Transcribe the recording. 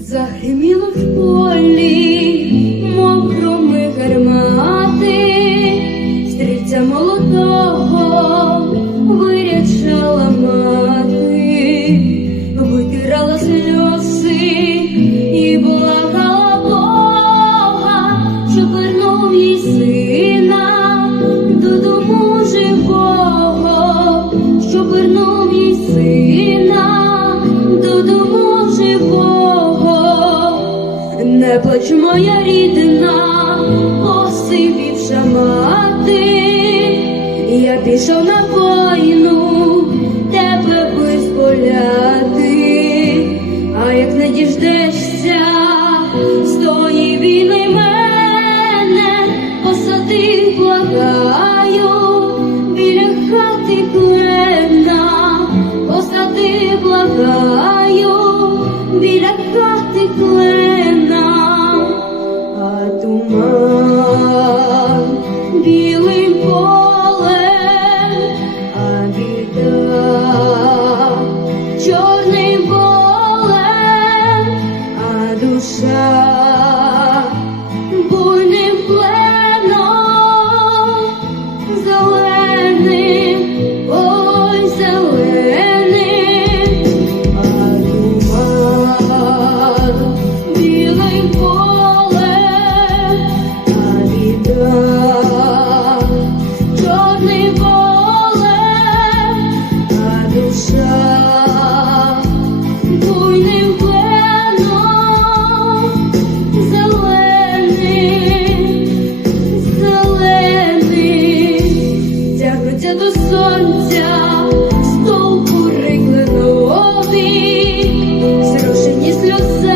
Загриміло в полі. Де плачу моя рідна, осипівша мати, я пішов на бой. and Сонця, стовпу риклинові, зрушені сльози.